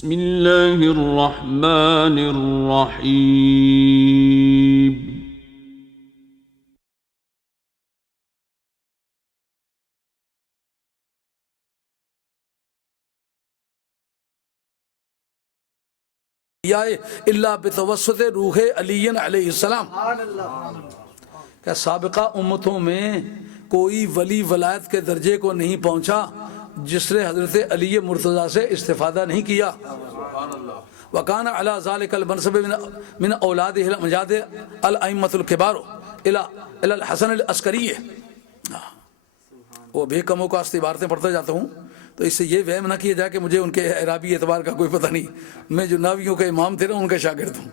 بسم اللہ الرحمن الرحیم اللہ بتوسط روح علی علیہ السلام۔ کہ سابقہ امتوں میں کوئی ولی ولایت کے درجے کو نہیں پہنچا جس نے حضرت علی مرتضیٰ سے استفادہ نہیں کیا۔ وکان علی ذالک المنصب من اولادہ الامجاد الائمۃ الکبار الی الحسن العسکری۔ وہ بے کموں کا عبارتیں پڑھتا جاتا ہوں تو اس سے یہ وہم نہ کیا جائے کہ مجھے ان کے اعرابی اعتبار کا کوئی پتہ نہیں، میں جو ناویوں کے امام تھے نا ان کا شاگرد ہوں،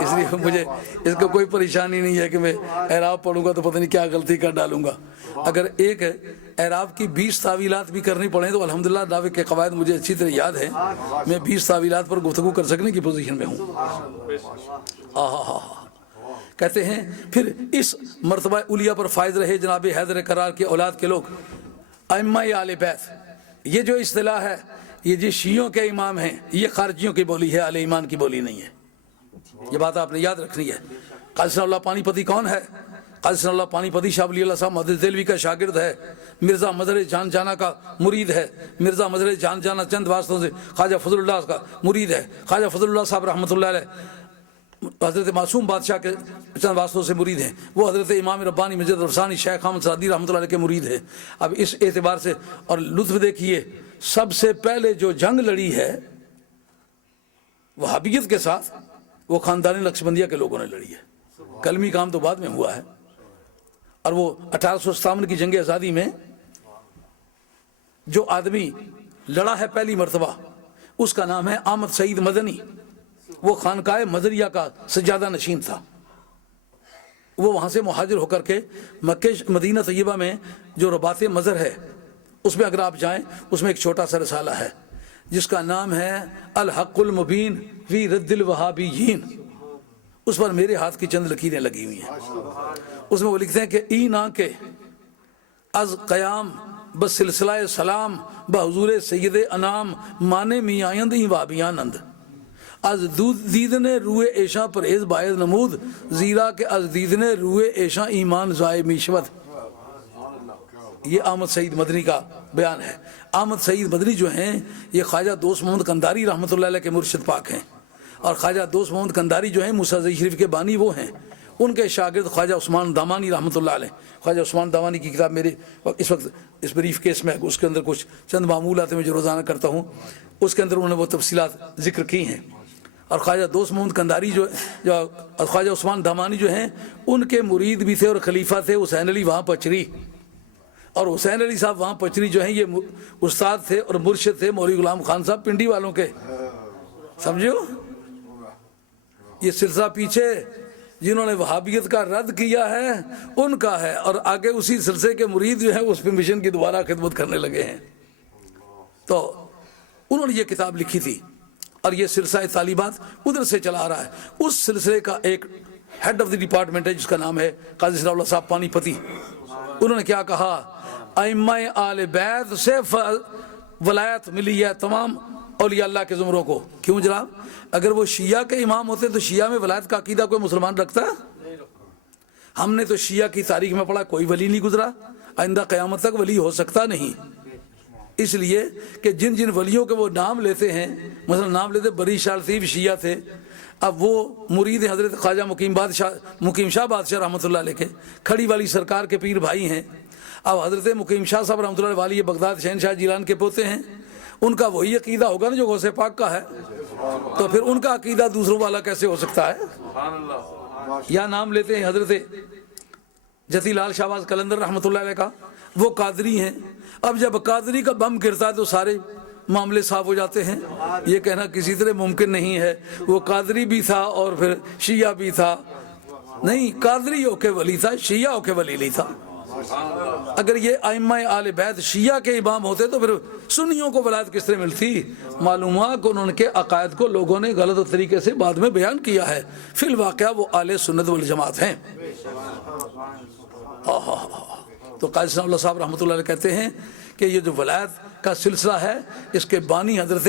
اس لیے مجھے اس کا کوئی پریشانی نہیں ہے کہ میں اعراب پڑھوں گا تو پتہ نہیں کیا غلطی کر ڈالوں گا۔ اگر ایک اعراب کی 20 تعویلات بھی کرنی پڑیں تو الحمدللہ ناوے کے قواعد مجھے اچھی طرح یاد ہے، میں 20 تعویلات پر گفتگو کر سکنے کی پوزیشن میں ہوں۔ کہتے ہیں پھر اس مرتبہ اولیاء پر فائز رہے جناب حیدر کرار کی اولاد کے لوگ ائمہ آل بیت۔ یہ جو اصطلاح ہے یہ جو شیعوں کے امام ہیں یہ خارجیوں کی بولی ہے، اہل ایمان کی بولی نہیں ہے، یہ بات آپ نے یاد رکھنی ہے۔ قاضی ثناء اللہ پانی پتی کون ہے؟ قاضی ثناء اللہ پانی پتی شاہ ولی اللہ صاحب محدث دہلوی کا شاگرد ہے، مرزا مظہر جان جانا کا مرید ہے، مرزا مظہر جان جانا چند واسطوں سے خواجہ فضل اللہ کا مرید ہے، خواجہ فضل اللہ صاحب رحمۃ اللہ علیہ حضرت معصوم بادشاہ کے چند واسطوں سے مرید ہیں، وہ حضرت امام ربانی مسجد رفسانی شیخ احمد سعدی رحمۃ اللہ علیہ کے مرید ہیں۔ اب اس اعتبار سے اور لطف دیکھیے، سب سے پہلے جو جنگ لڑی ہے وہابیت کے ساتھ وہ خاندان نقشبندیہ کے لوگوں نے لڑی ہے، کلمی کام تو بعد میں ہوا ہے۔ اور وہ 1857 کی جنگ آزادی میں جو آدمی لڑا ہے پہلی مرتبہ اس کا نام ہے احمد سعید مدنی، وہ خانقاہ مزریہ کا سجادہ نشین تھا۔ وہ وہاں سے مہاجر ہو کر کے مکہ مدینہ طیبہ میں جو رباط مزر ہے اس میں اگر آپ جائیں اس میں ایک چھوٹا سا رسالہ ہے جس کا نام ہے الحق المبین فی رد الوہابیین، اس پر میرے ہاتھ کی چند لکیریں لگی ہوئی ہیں۔ اس میں وہ لکھتے ہیں کہ ای نا کے از قیام بس سلسلہ سلام بحضور سید انام مانے میاند ای وابیانند از دیدن روئے ایشاں پرہیز باید نمود زیرا کہ از دیدن روئے ایشاں ایمان ضائع میشود۔ یہ احمد سعید مدنی کا بیان ہے۔ احمد سعید مدنی جو ہیں یہ خواجہ دوست محمد قنداری رحمۃ اللہ علیہ کے مرشد پاک ہیں، اور خواجہ دوست محمد قنداری جو ہیں موسیٰ زئی شریف کے بانی وہ ہیں، ان کے شاگرد خواجہ عثمان دامانی رحمۃ اللہ علیہ۔ خواجہ عثمان دامانی کی کتاب میرے اس وقت اس بریف کیس میں اس کے اندر کچھ چند معمولات میں جو روزانہ کرتا ہوں اس کے اندر انہوں نے وہ تفصیلات ذکر کی ہیں۔ اور خواجہ دوست محمد قنداری جو خواجہ عثمان دامانی جو ہیں ان کے مرید بھی تھے اور خلیفہ تھے حسین علی وہاں پچری، اور حسین علی صاحب وہاں پچری جو ہیں یہ استاد تھے اور مرشد تھے مولوی غلام خان صاحب پنڈی والوں کے، سمجھو یہ سلسلہ پیچھے جنہوں نے وہابیت کا رد کیا ہے ان کا ہے، اور آگے اسی سلسلے کے مرید جو ہیں اس پہ مشن کی دوبارہ خدمت کرنے لگے ہیں۔ تو انہوں نے یہ کتاب لکھی تھی اور یہ سلسلہ طالبات ادھر سے چلا آ رہا ہے۔ اس سلسلے کا ایک ہیڈ آف دی ڈپارٹمنٹ ہے جس کا نام ہے قاضی ثناء اللہ صاحب پانی پتی۔ انہوں نے کیا کہا، ائمہ آل بیت سے ولایت ملی ہے تمام اولیاء اللہ کے زمروں کو۔ کیوں جناب؟ اگر وہ شیعہ کے امام ہوتے تو شیعہ میں ولایت کا عقیدہ کوئی مسلمان رکھتا؟ ہم نے تو شیعہ کی تاریخ میں پڑھا کوئی ولی نہیں گزرا، آئندہ قیامت تک ولی ہو سکتا نہیں، اس لیے کہ جن جن ولیوں کے وہ نام لیتے ہیں، مثلا نام لیتے بری شاہ لطیف شیعہ تھے، اب وہ مرید حضرت خواجہ مقیم شاہ بادشاہ رحمۃ اللہ علیہ کے، کھڑی والی سرکار کے پیر بھائی ہیں۔ اب حضرت مقیم شاہ صاحب رحمۃ اللہ علیہ والی بغداد شہنشاہ جیلان کے پوتے ہیں، ان کا وہی عقیدہ ہوگا نا جو غوث پاک کا ہے، تو پھر ان کا عقیدہ دوسروں والا کیسے ہو سکتا ہے؟ یا نام لیتے ہیں حضرت جتی لال شہباز قلندر رحمۃ اللہ علیہ کا، وہ قادری ہیں۔ اب جب قادری کا بم گرتا ہے تو سارے معاملے صاف ہو جاتے ہیں، یہ کہنا کسی طرح ممکن نہیں ہے وہ قادری بھی تھا اور پھر شیعہ بھی تھا، نہیں، قادری ہو کے ولی تھا، شیعہ ہو کے ولی نہیں تھا۔ اگر یہ ائمہ آل بیت شیعہ کے امام ہوتے تو پھر سنیوں کو ولایت کس طرح ملتی؟ معلوم ہوا کہ انہوں کے عقائد کو لوگوں نے غلط طریقے سے بعد میں بیان کیا ہے، فی الواقعہ وہ اہل سنت والجماعت ہیں۔ تو قاضی ثناء اللہ صاحب رحمۃ اللہ علیہ کہتے ہیں کہ یہ جو ولایت کا سلسلہ ہے اس کے بانی حضرت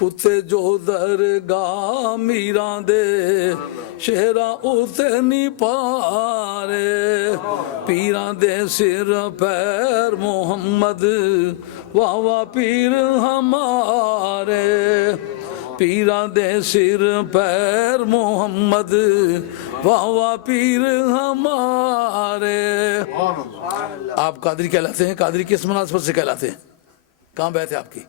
کتے جو درگاہ میراں دے شہراں اتے نہیں پارے پیراں دے سر پیر محمد واہ واہ پیر ہمارے پیراں دے سر پیر محمد واہ واہ پیر ہمارے. آپ قادری کہلاتے ہیں. قادری کس مناسبت سے کہلاتے ہیں؟ کہاں بیعت ہے آپ کی؟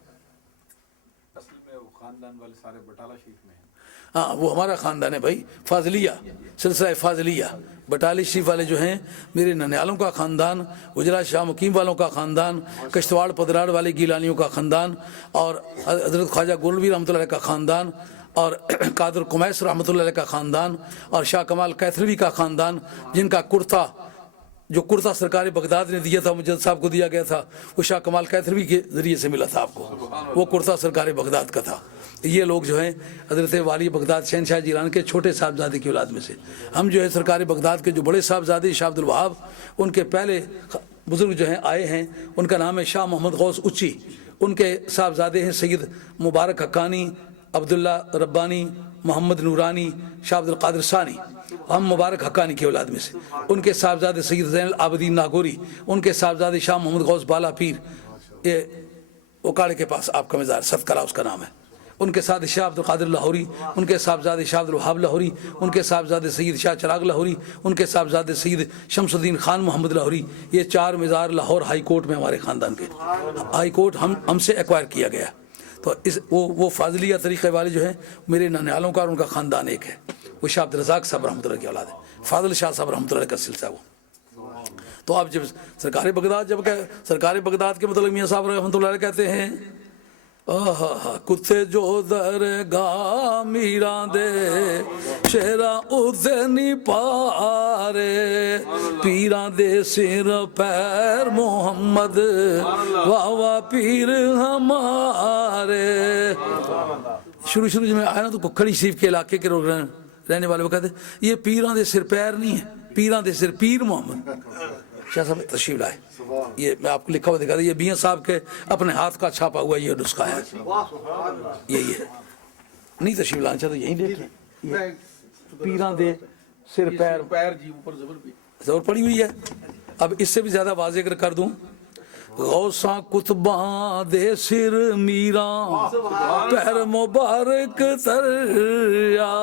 اصل میں وہ خاندان والے سارے بٹالہ شریف میں ہیں. ہاں وہ ہمارا خاندان ہے بھائی. فاضلیہ سلسلہ فاضلیہ بٹالی شریف والے جو ہیں میرے ننیالوں کا خاندان, گجرات شاہ مقیم والوں کا خاندان, کشتواڑ پدراڑ والے گیلانیوں کا خاندان, اور حضرت خواجہ گولوی رحمۃ اللہ علیہ کا خاندان, اور قادر کمیس رحمۃ اللہ علیہ کا خاندان, اور شاہ کمال کیتھروی کا خاندان, جن کا کرتا جو کرتا سرکار بغداد نے دیا تھا, مجد صاحب کو دیا گیا تھا, وہ شاہ کمال کیتھروی کے ذریعے سے ملا تھا آپ کو. وہ کرتا سرکار بغداد کا تھا. یہ لوگ جو ہیں حضرت والی بغداد شہنشاہ جیلان کے چھوٹے صاحبزادے کی اولاد میں سے. ہم جو ہے سرکار بغداد کے جو بڑے صاحبزادے شاہ عبد الوہاب, ان کے پہلے بزرگ جو ہیں آئے ہیں, ان کا نام ہے شاہ محمد غوث اچی. ان کے صاحبزادے ہیں سید مبارک حقانی, عبداللہ ربانی, محمد نورانی, شاہ عبد القادر ثانی. ہم مبارک حقانی کی اولاد میں سے. ان کے صاحبزادے سید زین العابدین ناگوری, ان کے صاحبزادے شاہ محمد غوث بالا پیر, یہ اوکاڑے کے پاس آپ کا مزار ستکلا اس کا نام ہے. ان کے ساتھ شاہ عبد القادر لاہوری, ان کے صاحبزادے شاہ عبد الوہاب لاہوری, ان کے صاحبزادے سید شاہ چراغ لاہوری, ان کے صاحبزادے سید شمس الدین خان محمد لاہوری. یہ 4 مزار لاہور ہائی کورٹ میں ہمارے خاندان کے. ہائی کورٹ ہم سے ایکوائر کیا گیا. تو وہ فاضلیہ طریقے والے جو ہیں میرے ننیالوں کا اور ان کا خاندان ایک ہے. وہ شاہ عبد الرزاق صاحب رحمۃ اللہ کی اولاد ہے. فاضل شاہ صاحب رحمۃ اللہ کا سلسلہ وہ. تو آپ جب سرکار بغداد کے متعلق میاں صاحب رحمۃ اللہ کہتے ہیں کتے جو درگاہ میراں دے شہراں اتے نہیں پارے پیراں دے سر پیر محمد واہ واہ پیر ہمارے. شروع میں آیا نا تو ککھڑی شریف کے علاقے کے لوگ رہنے والے وہ کہتے ہیں یہ پیراں دے سر پیر نہیں ہے, پیراں دے سر پیر محمد. شاہ صاحب تشریف لائے. یہ میں آپ کو لکھا ہوا دکھا دیں, یہ میاں صاحب کے اپنے ہاتھ کا چھاپا ہوا یہ نسخہ ہے. یہی ہے. نہیں تشریف لانا چاہتے یہیں دیکھ لیں. پیراں دے سر پیر جی اوپر زبر بھی زبر پڑی ہوئی ہے. اب اس سے بھی زیادہ واضح اگر کر دوں, غوثاں کتباں دے سر میراں پیر مبارک تریا,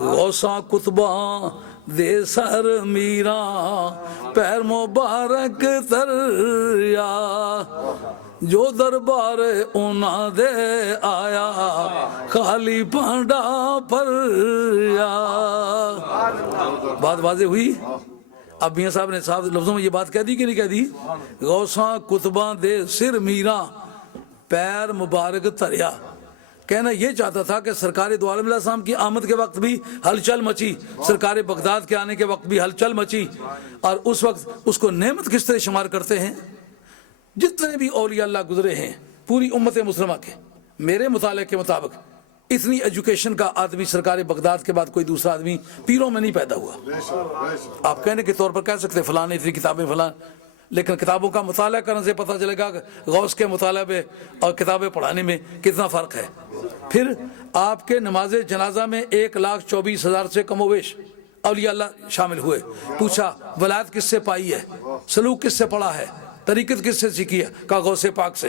غوثاں کتباں دے سر میراں پیر مبارک تریا, جو دربار اونا دے آیا خالی پانڈا پریا. بات واضح ہوئی. اب میاں صاحب نے صاحب لفظوں میں یہ بات کہہ دی کہ نہیں کہہ دی؟ غوثاں کتباں دے سر میراں پیر مبارک تریا. کہنا یہ چاہتا تھا کہ سرکار دو عالم علیہ السلام کی آمد کے وقت بھی ہلچل مچی, سرکار بغداد کے آنے کے وقت بھی ہلچل مچی, اور اس وقت اس کو نعمت کس طرح شمار کرتے ہیں. جتنے بھی اولیاء اللہ گزرے ہیں پوری امت مسلمہ کے, میرے مطالعے کے مطابق اتنی ایجوکیشن کا آدمی سرکار بغداد کے بعد کوئی دوسرا آدمی پیروں میں نہیں پیدا ہوا. آپ کہنے کے طور پر کہہ سکتے فلاں نے اتنی کتابیں فلاں, لیکن کتابوں کا مطالعہ کرنے سے پتہ چلے گا کہ غوث کے مطالعے میں اور کتابیں پڑھانے میں کتنا فرق ہے. پھر آپ کے نماز جنازہ میں 1,24,000 سے کم و بیش اولیاء اللہ شامل ہوئے. پوچھا ولایت کس سے پائی ہے, سلوک کس سے پڑھا ہے, طریقت کس سے سیکھی ہے؟ کہا غوث پاک سے.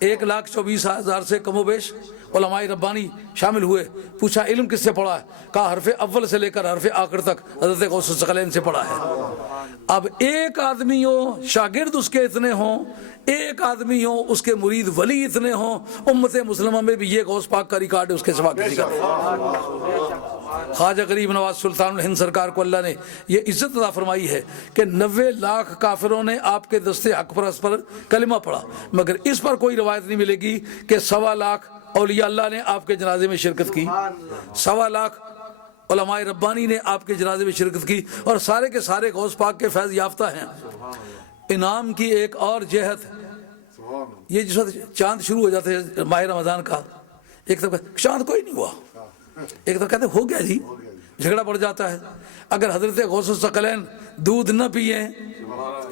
1,24,000 سے کم و بیش علماء ربانی شامل ہوئے. پوچھا علم کس سے پڑھا ہے؟ کہا حرف اول سے لے کر حرف آخر تک حضرت غوث الثقلین سے پڑھا ہے. اب ایک آدمی ہو شاگرد اس کے اتنے ہوں, ایک آدمی ہو اس کے مرید ولی اتنے ہوں, امت مسلمہ میں بھی یہ غوث پاک کا ریکارڈ ہے, اس کے سوا کسی کا نہیں. خواجہ غریب نواز سلطان الہند سرکار کو اللہ نے یہ عزت عطا فرمائی ہے کہ 90 لاکھ کافروں نے آپ کے دستے حق پرست پر کلمہ پڑھا, مگر اس پر کوئی روایت نہیں ملے گی کہ 1.25 لاکھ اولیاء اللہ نے آپ کے جنازے میں شرکت کی, 1.25 لاکھ علماء ربانی نے آپ کے جنازے میں شرکت کی, اور سارے کے سارے غوث پاک کے فیض یافتہ ہیں. انعام کی ایک اور جہت, یہ جس وقت چاند شروع ہو جاتے ہیں ماہ رمضان کا, ایک طرف چاند کوئی نہیں ہوا, ایک طرف کہتے ہو گیا جی, جھگڑا پڑ جاتا ہے. اگر حضرت غوث الثقلین دودھ نہ پیئیں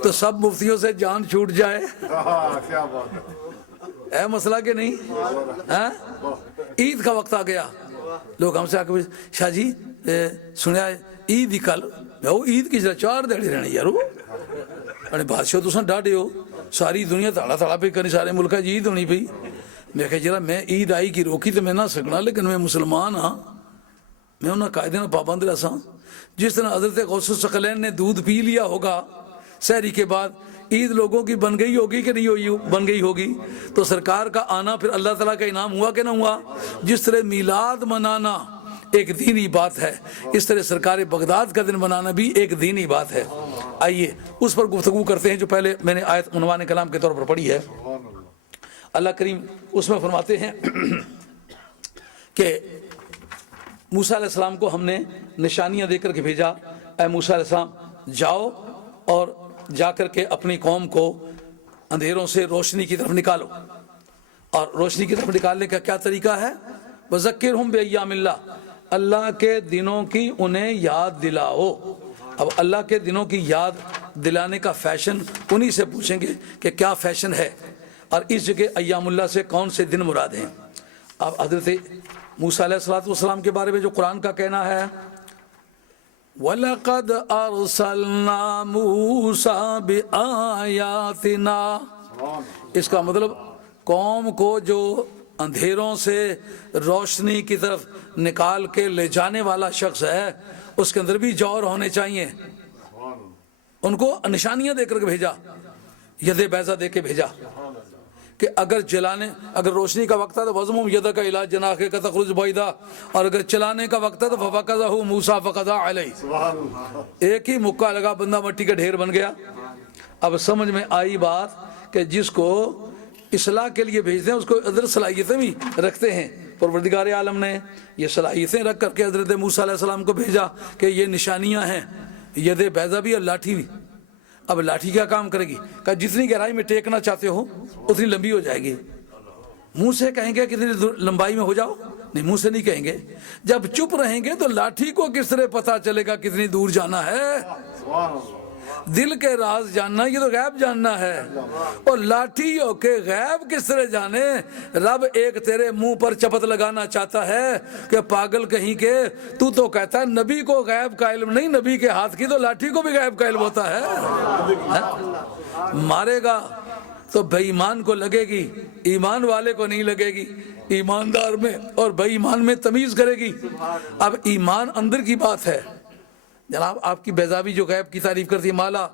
تو سب مفتیوں سے جان چھوٹ جائے. ہے مسئلہ کہ نہیں؟ ہاں عید کا وقت آ گیا, لوگ ہم سے آ کے شاہ جی سنیا عید ہی کل, میں وہ عید کی 4 دہڑی رہنے یار, وہ بادشاہ تساں ڈاڈے ہو, ساری دنیا تاڑا تاڑا پہ کرنی, سارے ملک جی عید ہونی پئی. میں کہا جرا میں عید آئی کی روکی تو میں نہ سکنا, لیکن میں مسلمان ہاں, میں انہاں قاعدے نہ پابند رہا ساں. جس طرح حضرت غوث الثقلین نے دودھ پی لیا ہوگا سحری کے بعد, عید لوگوں کی بن گئی ہوگی کہ نہیں ہوئی, بن گئی ہوگی, تو سرکار کا آنا پھر اللہ تعالیٰ کا انعام ہوا کہ نہ ہوا. جس طرح میلاد منانا ایک دینی بات ہے, اس طرح سرکار بغداد کا دن منانا بھی ایک دینی بات ہے. آئیے اس پر گفتگو کرتے ہیں جو پہلے میں نے آیت عنوان کلام کے طور پر پڑھی ہے. اللہ کریم اس میں فرماتے ہیں کہ موسیٰ علیہ السلام کو ہم نے نشانیاں دے کر کے بھیجا, اے موسیٰ علیہ السلام جاؤ اور جا کر کے اپنی قوم کو اندھیروں سے روشنی کی طرف نکالو. اور روشنی کی طرف نکالنے کا کیا طریقہ ہے؟ وذکرہم بایام اللہ, اللہ کے دنوں کی انہیں یاد دلاؤ. اب اللہ کے دنوں کی یاد دلانے کا فیشن انہی سے پوچھیں گے کہ کیا فیشن ہے, اور اس جگہ ایام اللہ سے کون سے دن مراد ہیں. اب حضرت موسیٰ علیہ السلام کے بارے میں جو قرآن کا کہنا ہے, وَلَقَدْ أَرْسَلْنَا مُوسَىٰ بِآيَاتِنَا, اس کا مطلب قوم کو جو اندھیروں سے روشنی کی طرف نکال کے لے جانے والا شخص ہے, اس کے اندر بھی جوہر ہونے چاہیے. ان کو نشانیاں دے کر کے بھیجا, ید بیضا دے کے بھیجا کہ اگر روشنی کا وقت ہے تو وضمم یدک الی جناحک تخرج بیضا, اور اگر چلانے کا وقت ہے تو فوقظہ موسیٰ فقضیٰ علیہ. ایک ہی مکہ لگا, بندہ مٹی کا ڈھیر بن گیا. اب سمجھ میں آئی بات کہ جس کو اصلاح کے لیے بھیجتے ہیں اس کو ادھر صلاحیتیں بھی رکھتے ہیں. پروردگار عالم نے یہ صلاحیتیں رکھ کر کے حضرت موسیٰ علیہ السلام کو بھیجا کہ یہ نشانیاں ہیں, ید بیضا بھی اور لاٹھی بھی. اب لاٹھی کیا کام کرے گی؟ کہ جتنی گہرائی میں ٹیکنا چاہتے ہو اتنی لمبی ہو جائے گی. منہ سے کہیں گے کتنی لمبائی میں ہو جاؤ, نہیں, منہ سے نہیں کہیں گے. جب چپ رہیں گے تو لاٹھی کو کس طرح پتا چلے گا کتنی دور جانا ہے؟ دل کے راز جاننا یہ تو غیب جاننا ہے, اور لاٹھی ہو کے غیب کس طرح جانے؟ رب ایک تیرے منہ پر چپت لگانا چاہتا ہے کہ پاگل کہیں کے, تو کہتا ہے نبی کو غیب کا علم نہیں, نبی کے ہاتھ کی تو لاٹھی کو بھی غیب کا علم ہوتا ہے. مارے گا تو بے ایمان کو لگے گی, ایمان والے کو نہیں لگے گی. ایماندار میں اور بے ایمان میں تمیز کرے گی. اب ایمان اندر کی بات ہے جناب. آپ کی بیضاوی جو غیب کی تعریف کرتی ہے, مالا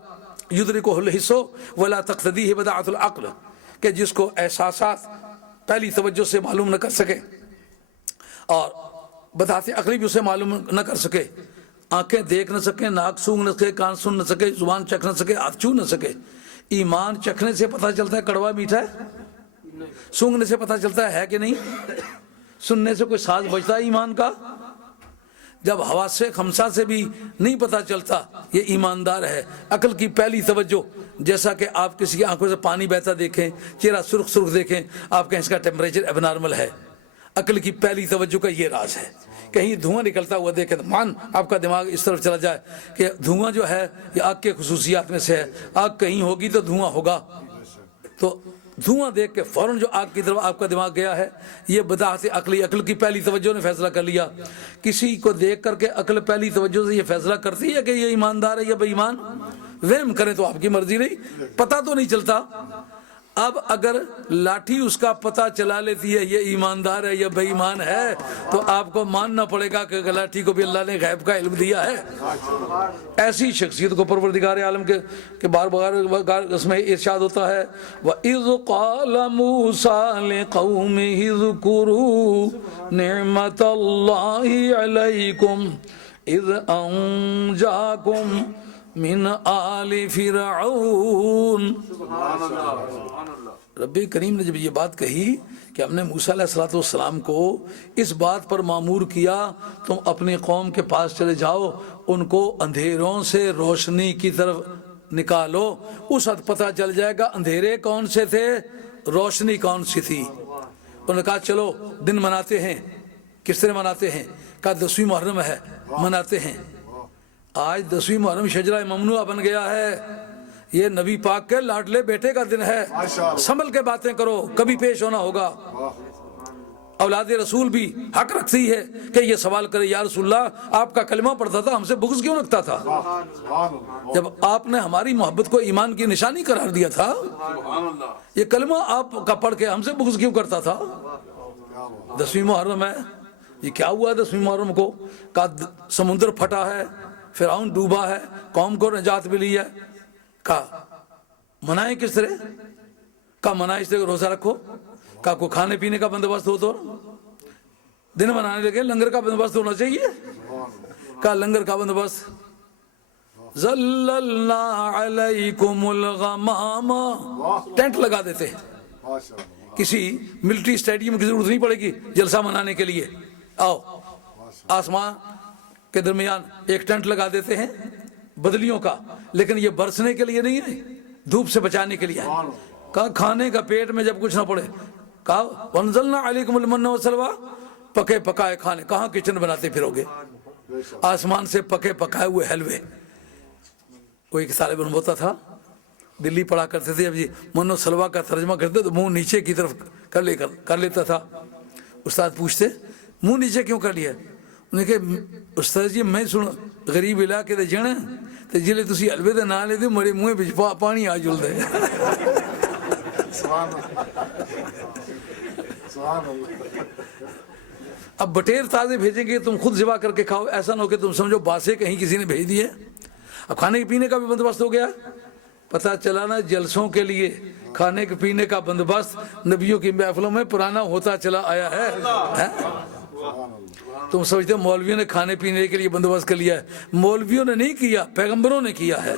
یدرکہ الحس ولا تقتدیہ بداعۃ العقل, کہ جس کو احساسات پہلی توجہ سے معلوم نہ کر سکے اور بداعت عقلی بھی اسے معلوم نہ کر سکے. آنکھیں دیکھ نہ سکیں, ناک سونگ نہ سکے, کان سن نہ سکے, زبان چکھ نہ سکے, ہاتھ چھو نہ سکے. ایمان چکھنے سے پتہ چلتا ہے کڑوا میٹھا ہے, سونگنے سے پتہ چلتا ہے کہ نہیں, سننے سے کوئی ساز بجتا ہے ایمان کا. جب حواس خمسہ سے بھی نہیں پتہ چلتا, یہ ایماندار ہے. عقل کی پہلی توجہ, جیسا کہ آپ کسی کی آنکھوں سے پانی بہتا دیکھیں, چہرہ سرخ سرخ دیکھیں, آپ کہیں اس کا ٹیمپریچر اب نارمل ہے. عقل کی پہلی توجہ کا یہ راز ہے. کہیں دھواں نکلتا ہوا دیکھیں تو مان آپ کا دماغ اس طرف چلا جائے کہ دھواں جو ہے یہ آگ کے خصوصیات میں سے ہے, آگ کہیں ہوگی تو دھواں ہوگا. تو دھواں دیکھ کے فوراً جو آگ کی طرف آپ کا دماغ گیا ہے, یہ بداعت عقلی, عقل کی پہلی توجہ نے فیصلہ کر لیا. کسی کو دیکھ کر کے عقل پہلی توجہ سے یہ فیصلہ کرتی ہے کہ یہ ایماندار ہے یا بے ایمان. وہم کریں تو آپ کی مرضی رہی, پتہ تو نہیں چلتا. اب اگر لاٹھی اس کا پتہ چلا لیتی ہے یہ ایماندار ہے یا بے ایمان ہے, تو آپ کو ماننا پڑے گا کہ لاٹھی کو بھی اللہ نے غیب کا علم دیا ہے. ایسی شخصیت کو پروردگار عالم کے بار بار اس میں ارشاد ہوتا ہے, وَإِذْ قَالَ مُوسَىٰ لِقَوْمِهِ اذْكُرُوا نِعْمَةَ اللَّهِ عَلَيْكُمْ إِذْ أَنْجَاكُمْ من آل فرعون. رب کریم نے جب یہ بات کہی کہ ہم نے موسیٰ علیہ السلام کو اس بات پر مامور کیا تم اپنی قوم کے پاس چلے جاؤ, ان کو اندھیروں سے روشنی کی طرف نکالو, اس وقت پتہ چل جائے گا اندھیرے کون سے تھے, روشنی کون سی تھی. انہوں نے کہا چلو دن مناتے ہیں. کس طرح مناتے ہیں؟ کہا 10ویں محرم ہے, مناتے ہیں. آج 10ویں محرم شجرہ ممنوعہ بن گیا ہے. یہ نبی پاک کے لاڈلے بیٹے کا دن ہے، سنبھل کے باتیں کرو، کبھی پیش ہونا ہوگا۔ اولاد رسول بھی حق رکھتی ہے کہ یہ سوال کرے، یا رسول اللہ آپ کا کلمہ پڑھتا تھا، ہم سے بغض کیوں رکھتا تھا؟ جب آپ نے ہماری محبت کو ایمان کی نشانی قرار دیا تھا، یہ کلمہ آپ کا پڑھ کے ہم سے بغض کیوں کرتا تھا؟ 10ویں محرم ہے، یہ کیا ہوا 10ویں محرم کو؟ کہا سمندر پھٹا ہے، فرعون ڈوبا ہے، قوم کو نجات ملی ہے۔ کہا منائیں کس طرح؟ کہا منائیں اس طرح روزہ رکھو۔ کہا کوئی کھانے پینے کا بندوبست ہو تو؟ دن منانے لگے، لنگر کا بندوبست ہونا چاہیے۔ کہا لنگر کا بندوبست، ظللنا علیکم الغمام، ٹینٹ لگا دیتے۔ کسی ملٹری اسٹیڈیم کی ضرورت نہیں پڑے گی جلسہ منانے کے لیے، آؤ آسمان کے درمیان ایک ٹینٹ لگا دیتے ہیں بدلیوں کا، لیکن یہ برسنے کے لیے نہیں ہے، دھوپ سے بچانے کے لیے ہے۔ کہا کھانے کا پیٹ میں جب کچھ نہ پڑے، کہا وانزلنا علیکم المن والسلویٰ، پکے پکائے کھانے، کہاں کچن بناتے پھرو گے؟ آسمان سے پکے پکائے ہوئے حلوے۔ کوئی ایک طالب علم ہوتا تھا، دلی پڑھا کرتے تھے، اب جی من و سلوا کا ترجمہ کرتے تو منہ نیچے کی طرف کر لیتا تھا۔ استاد پوچھتے منہ نیچے کیوں کر لیا؟ انہیں کہ استاد جی میں سن غریب علاقے دے جانا تے جلے تسی حلوے دے نام لیتے میرے منہ وچ پانی آ جلدا ہے۔ اب بٹیر تازے بھیجیں گے تم خود ذبح کر کے کھاؤ، ایسا نہ ہو کہ تم سمجھو باسے کہیں کسی نے بھیج دیے۔ اب کھانے پینے کا بھی بندوبست ہو گیا، پتہ چلا نا جلسوں کے لیے کھانے کے پینے کا بندوبست نبیوں کی محفلوں میں پرانا ہوتا چلا آیا ہے۔ تم سمجھتے مولویوں نے کھانے پینے کے لیے بندوبست کر لیا ہے؟ مولویوں نے نہیں کیا، پیغمبروں نے کیا ہے۔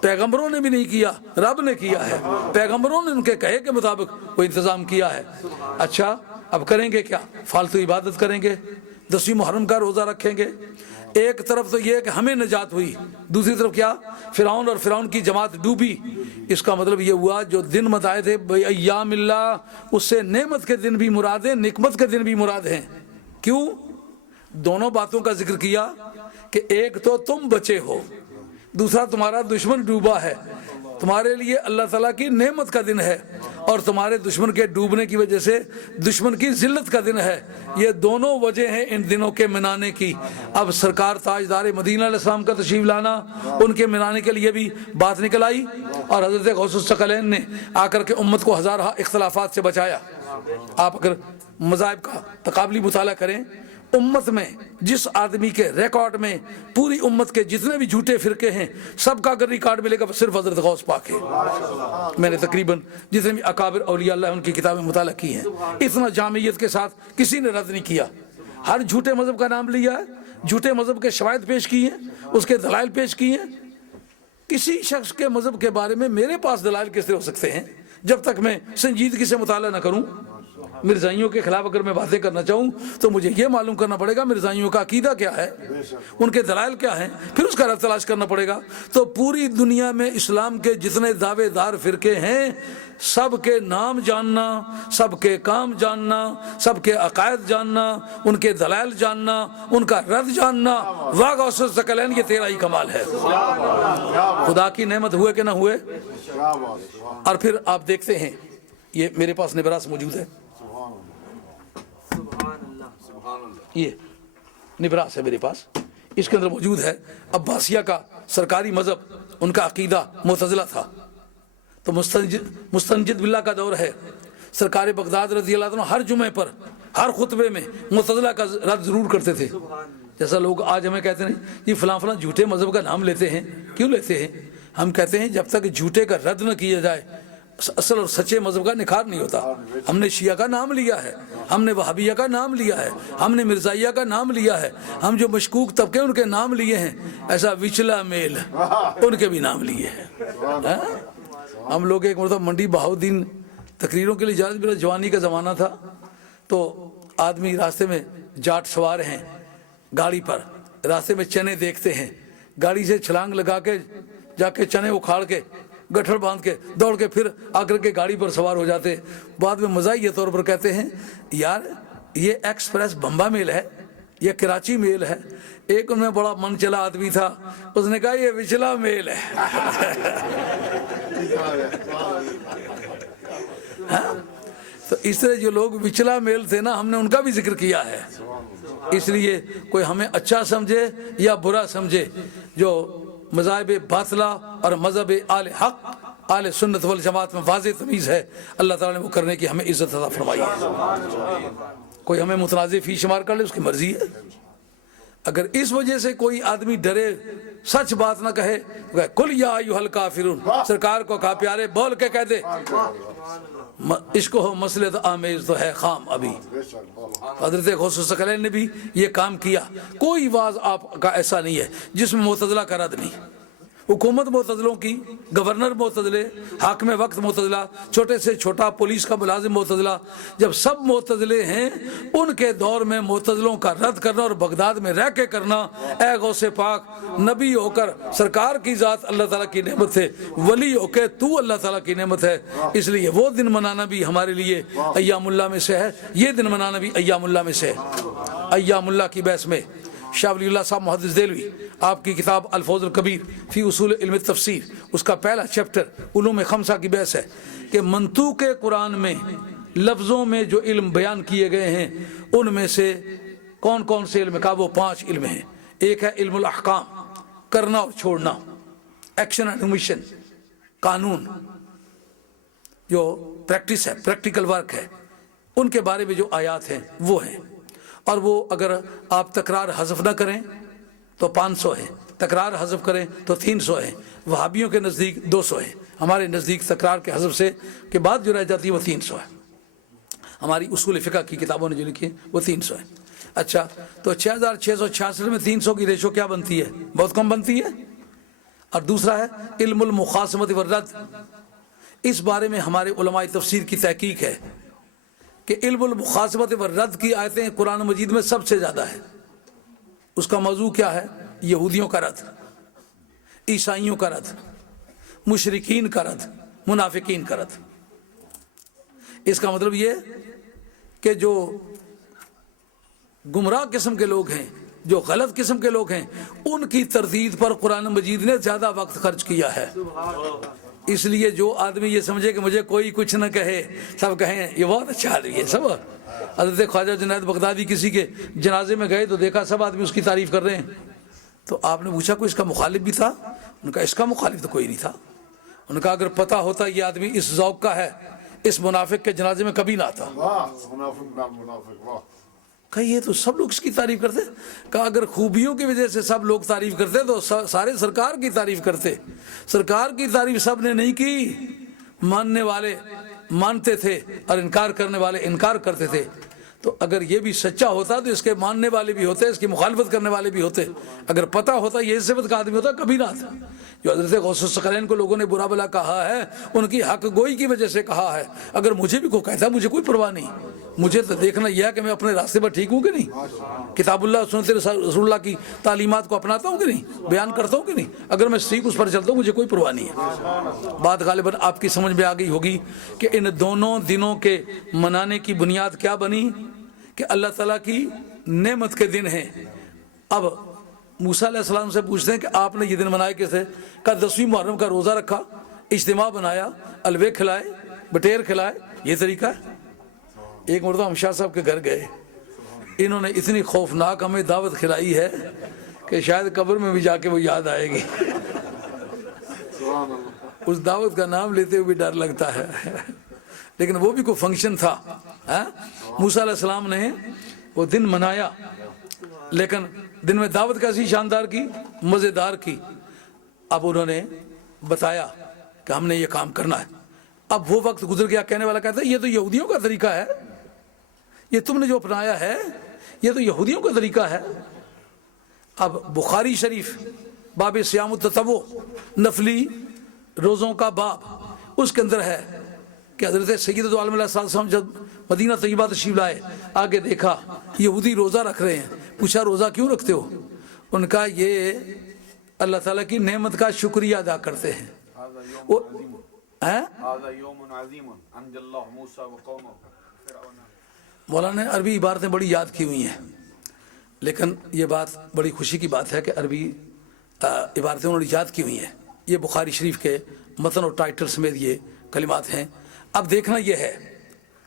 پیغمبروں نے بھی نہیں کیا، رب نے کیا ہے۔ پیغمبروں نے ان کے کہے کے مطابق وہ انتظام کیا ہے۔ اچھا اب کریں گے کیا؟ فالتو عبادت کریں گے، 10ویں محرم کا روزہ رکھیں گے۔ ایک طرف تو یہ کہ ہمیں نجات ہوئی، دوسری طرف کیا؟ فرعون اور فرعون کی جماعت ڈوبی۔ اس کا مطلب یہ ہوا جو دن بتائے تھے ایام اللہ، اس سے نعمت کے دن بھی مراد ہیں، نقمت کے دن بھی مراد ہیں۔ کیوں؟ دونوں باتوں کا ذکر کیا کہ ایک تو تم بچے ہو، دوسرا تمہارا دشمن ڈوبا ہے۔ تمہارے لیے اللہ تعالیٰ کی نعمت کا دن ہے اور تمہارے دشمن کے ڈوبنے کی وجہ سے دشمن کی ذلت کا دن ہے۔ یہ دونوں وجہ ہیں ان دنوں کے منانے کی۔ اب سرکار تاجدار مدینہ علیہ السلام کا تشریف لانا، ان کے منانے کے لیے بھی بات نکل آئی، اور حضرت غوث الثقلین نے آ کر کے امت کو ہزارہ اختلافات سے بچایا۔ آپ اگر مذاہب کا تقابلی مطالعہ کریں، امت میں جس آدمی کے ریکارڈ میں پوری امت کے جتنے بھی جھوٹے فرقے ہیں سب کا اگر ریکارڈ ملے گا صرف حضرت غوث پاک ہے۔ میں نے تقریباً جتنے بھی اکابر اولیاء اللہ ان کی کتابیں مطالعہ کی ہیں، اتنا جامعیت کے ساتھ کسی نے رد نہیں کیا۔ ہر جھوٹے مذہب کا نام لیا ہے، جھوٹے مذہب کے شواہد پیش کی ہیں، اس کے دلائل پیش کی ہیں۔ کسی شخص کے مذہب کے بارے میں میرے پاس دلائل کس طرح ہو سکتے ہیں جب تک میں سنجیدگی سے مطالعہ نہ کروں؟ مرزائیوں کے خلاف اگر میں باتیں کرنا چاہوں تو مجھے یہ معلوم کرنا پڑے گا مرزائیوں کا عقیدہ کیا ہے، ان کے دلائل کیا ہیں، پھر اس کا رد تلاش کرنا پڑے گا۔ تو پوری دنیا میں اسلام کے جتنے دعوے دار فرقے ہیں سب کے نام جاننا، سب کے کام جاننا، سب کے عقائد جاننا، ان کے دلائل جاننا، ان کا رد جاننا، واہ غوث الثقلین یہ تیرا ہی کمال ہے۔ خدا کی نعمت ہوئے کہ نہ ہوئے۔ اور پھر آپ دیکھتے ہیں یہ میرے پاس نبراس موجود ہے، یہ نبراس ہے میرے پاس، اس کے اندر موجود ہے عباسیہ کا سرکاری مذہب، ان کا عقیدہ معتزلہ تھا۔ تو مستنجد باللہ کا دور ہے، سرکار بغداد رضی اللہ عنہ ہر جمعے پر ہر خطبے میں معتزلہ کا رد ضرور کرتے تھے۔ جیسا لوگ آج ہمیں کہتے ہیں یہ فلاں فلاں جھوٹے مذہب کا نام لیتے ہیں، کیوں لیتے ہیں؟ ہم کہتے ہیں جب تک جھوٹے کا رد نہ کیا جائے اصل اور سچے مذہب کا نکھار نہیں ہوتا۔ ہم نے شیعہ کا نام لیا ہے، ہم نے وہابیہ کا نام لیا ہے، ہم نے مرزائیہ کا نام لیا ہے، ہم جو مشکوک طبقے ان کے نام لیے ہیں، ایسا وچلا میل ان کے بھی نام لیے ہیں۔ ہم لوگ ایک مرتبہ منڈی بہاؤدین تقریروں کے لیے جا رہے تھے، میرا جوانی کا زمانہ تھا، تو آدمی راستے میں جاٹ سوار ہیں گاڑی پر، راستے میں چنے دیکھتے ہیں، گاڑی سے چھلانگ لگا کے جا کے چنے اکھاڑ کے گٹھڑ باندھ کے دوڑ کے پھر آ کر کے گاڑی پر سوار ہو جاتے۔ بعد میں مزاحیہ طور پر کہتے ہیں یار یہ ایکسپریس بمبا میل ہے، یہ کراچی میل ہے. ایک ان میں بڑا من چلا آدمی تھا, اس نے کہا یہ وچلا میل ہے. تو اس طرح جو لوگ وچلا میل تھے نا, ہم نے ان کا بھی ذکر کیا ہے. اس لیے کوئی ہمیں اچھا سمجھے یا برا سمجھے, جو مذاہب باطلہ اور مذہب آل حق آل سنت والجماعت میں واضح تمیز ہے, اللہ تعالیٰ نے وہ کرنے کی ہمیں عزت عطا فرمائی ہے. کوئی ہمیں متنازع فی شمار کر لے, اس کی مرضی ہے. اگر اس وجہ سے کوئی آدمی ڈرے, سچ بات نہ کہے, کل یا ایھا الکافرون, سرکار کو کہا پیارے بول کے کہہ دے, عشق ہو مسئلہ آمیز تو ہے خام ابھی. حضرت غوث ثقلین نے بھی یہ کام کیا. کوئی واز آپ کا ایسا نہیں ہے جس میں معتزلہ کا رد نہیں. حکومت معتزلوں کی, گورنر معتزلے, حاکم وقت معتزلہ, چھوٹے سے چھوٹا پولیس کا ملازم معتزلہ, جب سب معتزلے ہیں ان کے دور میں معتزلوں کا رد کرنا اور بغداد میں رہ کے کرنا. اے غوث پاک, نبی ہو کر سرکار کی ذات اللہ تعالیٰ کی نعمت ہے, ولی ہو کے تو اللہ تعالیٰ کی نعمت ہے. اس لیے وہ دن منانا بھی ہمارے لیے ایام اللہ میں سے ہے, یہ دن منانا بھی ایام اللہ میں سے ہے. ایام اللہ کی بحث میں شاہ ولی اللہ صاحب محدث دہلوی, آپ کی کتاب الفوز الکبیر فی اصول علم تفسیر, اس کا پہلا چیپٹر علوم خمسہ کی بحث ہے کہ منطوق قرآن میں لفظوں میں جو علم بیان کیے گئے ہیں ان میں سے کون کون سے علم کا, وہ 5 علم ہیں. ایک ہے علم الاحکام, کرنا اور چھوڑنا, ایکشن اینڈ اومیشن, قانون جو پریکٹس ہے, پریکٹیکل ورک ہے, ان کے بارے میں جو آیات ہیں وہ ہیں. اور وہ اگر آپ تکرار حذف نہ کریں تو 500 ہے, تکرار حذف کریں تو 300 ہے. وہابیوں کے نزدیک 200 ہے, ہمارے نزدیک تکرار کے حذف سے کے بعد جو رہ جاتی ہے وہ 300 ہے. ہماری اصول فقہ کی کتابوں نے جو لکھی ہے وہ 300 ہے. اچھا, تو 6666 میں 300 کی ریشو کیا بنتی ہے؟ بہت کم بنتی ہے. اور دوسرا ہے علم المخاصمت والرد. اس بارے میں ہمارے علماء تفسیر کی تحقیق ہے کہ علم المخاصمت والرد کی آیتیں قرآن مجید میں سب سے زیادہ ہے. اس کا موضوع کیا ہے؟ یہودیوں کا رد, عیسائیوں کا رد, مشرکین کا رد, منافقین کا رد. اس کا مطلب یہ کہ جو گمراہ قسم کے لوگ ہیں, جو غلط قسم کے لوگ ہیں, ان کی تردید پر قرآن مجید نے زیادہ وقت خرچ کیا ہے. اس لیے جو آدمی یہ سمجھے کہ مجھے کوئی کچھ نہ کہے, سب کہیں یہ بہت اچھا آدمی ہے. سب حضرت خواجہ جنید بغدادی کسی کے جنازے میں گئے تو دیکھا سب آدمی اس کی تعریف کر رہے ہیں. تو آپ نے پوچھا کوئی اس کا مخالف بھی تھا؟ ان نے کہا اس کا مخالف تو کوئی نہیں تھا. ان نے کہا اگر پتہ ہوتا یہ آدمی اس ذوق کا ہے, اس منافق کے جنازے میں کبھی نہ آتا. کہا یہ تو سب لوگ اس کی تعریف کرتے. کہا اگر خوبیوں کی وجہ سے سب لوگ تعریف کرتے تو سارے سرکار کی تعریف کرتے. سرکار کی تعریف سب نے نہیں کی, ماننے والے مانتے تھے اور انکار کرنے والے انکار کرتے تھے. تو اگر یہ بھی سچا ہوتا تو اس کے ماننے والے بھی ہوتے, اس کی مخالفت کرنے والے بھی ہوتے. اگر پتہ ہوتا یہ صفت کا آدمی ہوتا کبھی نہ آتا. جو حضرت غوث ثقلین کو لوگوں نے برا بلا کہا ہے ان کی حق گوئی کی وجہ سے کہا ہے. اگر مجھے بھی کوئی کہتا ہے مجھے کوئی پرواہ نہیں, مجھے تو دیکھنا یہ ہے کہ میں اپنے راستے پر ٹھیک ہوں کہ نہیں, کتاب اللہ سنت رسول اللہ کی تعلیمات کو اپناتا ہوں کہ نہیں, بیان کرتا ہوں کہ نہیں. اگر میں ٹھیک اس پر چلتا ہوں مجھے کوئی پرواہ نہیں ہے. بات غالباً آپ کی سمجھ میں آ گئی ہوگی کہ ان دونوں دنوں کے منانے کی بنیاد کیا بنی کہ اللہ تعالیٰ کی نعمت کے دن ہیں. اب موسیٰ علیہ السلام سے پوچھتے ہیں کہ آپ نے یہ دن منائے کیسے؟ کہا 10ویں محرم کا روزہ رکھا, اجتماع بنایا, الوے کھلائے, بٹیر کھلائے, یہ طریقہ ہے. ایک مرتبہ ہم شاہ صاحب کے گھر گئے, انہوں نے اتنی خوفناک ہمیں دعوت کھلائی ہے کہ شاید قبر میں بھی جا کے وہ یاد آئے گی. اس دعوت کا نام لیتے ہوئے بھی ڈر لگتا ہے, لیکن وہ بھی کوئی فنکشن تھا. موسیٰ علیہ السلام نے وہ دن منایا, لیکن دن میں دعوت کیسی شاندار کی, مزیدار کی. اب انہوں نے بتایا کہ ہم نے یہ کام کرنا ہے. اب وہ وقت گزر گیا, کہنے والا کہتا ہے یہ تو یہودیوں کا طریقہ ہے, یہ تم نے جو اپنایا ہے یہ تو یہودیوں کا طریقہ ہے. اب بخاری شریف باب صیام التطوع, نفلی روزوں کا باب, اس کے اندر ہے کہ حضرت سید عالم علیہ السلام جب مدینہ طیبہ تشریف لائے, آگے دیکھا یہودی روزہ رکھ رہے ہیں. پوچھا روزہ کیوں رکھتے ہو؟ ان کا یہ اللہ تعالیٰ کی نعمت کا شکریہ ادا کرتے ہیں. مولانا نے عربی عبارتیں بڑی یاد کی ہوئی ہیں. لیکن یہ بات بڑی خوشی کی بات ہے کہ عربی عبارتیں انہوں نے ایجاد کی ہوئی ہیں. یہ بخاری شریف کے متن اور ٹائٹل سمیت یہ کلمات ہیں. اب دیکھنا یہ ہے